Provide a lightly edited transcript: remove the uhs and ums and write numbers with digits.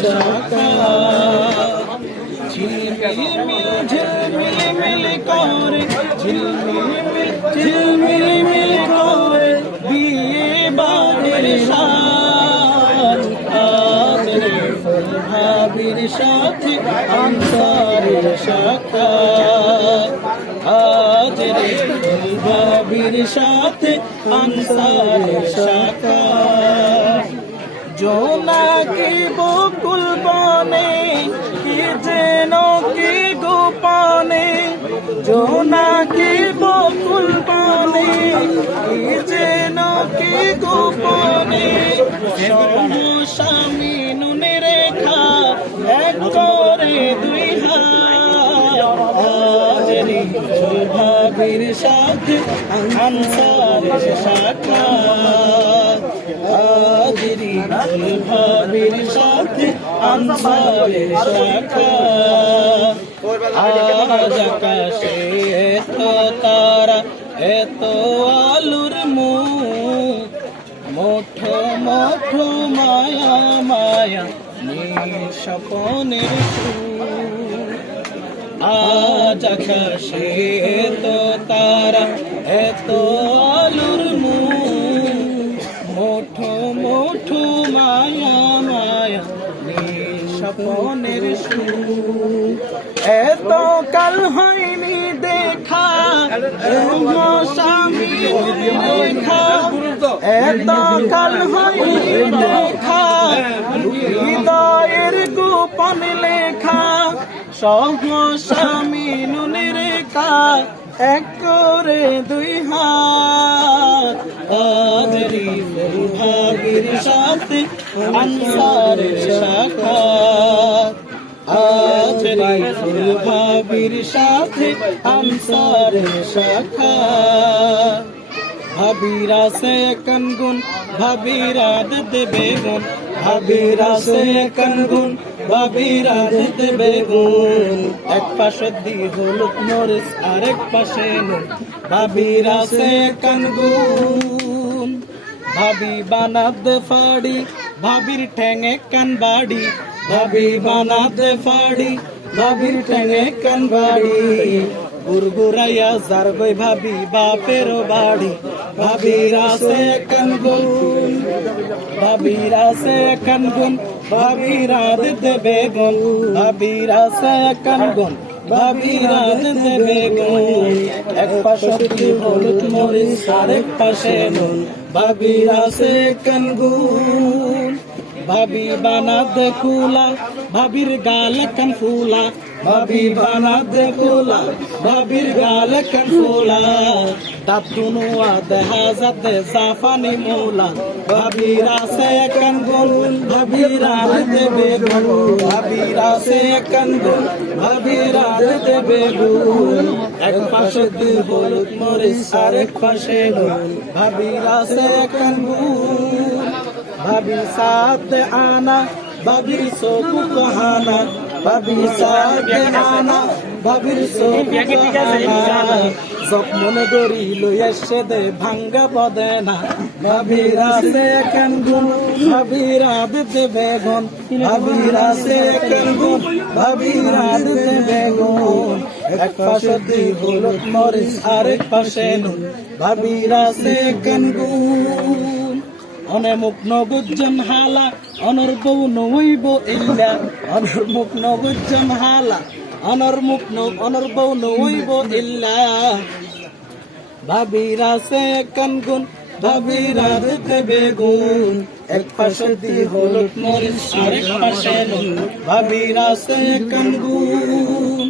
শাখা ঝিলমিল ঝিলমিল করে ঝিলমিল করে বিয়ে বাড়ির সাজ আজ রে ফুল ভাবির সাথে আনসারের শাখা আজ রে ফুল ভাবির সাথে আনসারের শাখা জোনাকি বকুল বনে কি যেন কি গোপনে জোনাকি বকুল বনে কি যেন কি গোপনে স্বামী নুনে রেখা এক করে দুই হাত ভাবির সাথে আনসারের শাখা ভাবির সাথে আনসারের শাখা আজ আকাশে এত তারা এত আলুর মুখ মোঠো মোঠো মায়া মায়া স্বপনের আজ আকাশে এত তারা এত আলুর মুখ মোঠো মোঠো মায়া মায়া স্বপনের এত কাল হয়নি দেখা স্বামী দেখা এত কাল হয়নি দেখা হৃদয়ের গোপন লেখা সহ স্বামী নুনে রেখা এক করে দুই হাত আজরি ভাবির সাথে আনসারের শাখা আজরি ভাবির সাথে আনসারের শাখা ভাবিরা সে কনগুন ভাবিরা দেবে গুন ভাবিরা সে কনগুন ভাবিরা দেবে গুন এক পাশে দি হলুদ মরিচ আরেক পাশে নুন ভাবিরা সে কনগুন ভাবি বানাতে ফাড়ি ভাবির ঠেঙে কান বাড়ি ভাবি বানাতে ফাড়ি ভাবির ঠেঙে কান বাড়ি গুরগুরাইয়া যার গই ভাবি বাপের বাড়ি ভাবিরা সে কনগুন ভাবিরা সে কনগুন ভাবিরা দেবে গুন ভাবিরা সে কনগুন ভাবিরা দেবে গুন এক পাশে হলুদ মরিচ আরেক পাশে নুন ভাবিরা সে কনগুন ভাবি বানাতে কুলা ভাবির গাল কান ফুলা ভাবি বানাতে কুলা ভাবির গাল কান ফুলা দাতুনুয়া দেহা যাতে জাফানি মৌলা ভাবিরা সে কনগুন ভাবিরা দেবে গুন ভাবিরা সে কনগুন ভাবিরা দেবে গুন এক পাশে দি হলুদ মরিচ আরেক পাশে নুন ভাবিরা সে কনগুন ভাবি সাথ আনা ভাবির সোকু কহানা ভাবি সাথ আনা ভাবির সোকু কহানা জপমনে গড়ি লই এসে দে ভাঙ্গা পদে না ভাবিরা সে কনগুন ভাবিরা দেবে গুন ভাবিরা সে কনগুন ভাবিরা দেবে গুন এক পাশে দি হলুদ মরিচ আরেক পাশে নুন ভাবিরা সে কনগুন অনে মুখ নগুজ্জন হালা অনর বউ নইব ইল্লা অনর মুখ নগুজ্জন হালা অনর বউ নইব ইল্লা ভাবিরা সে কনগুন ভাবিরা দেবে গুন এক পাশে দি হলুদ মরিচ আরেক পাশে নুন ভাবিরা সে কনগুন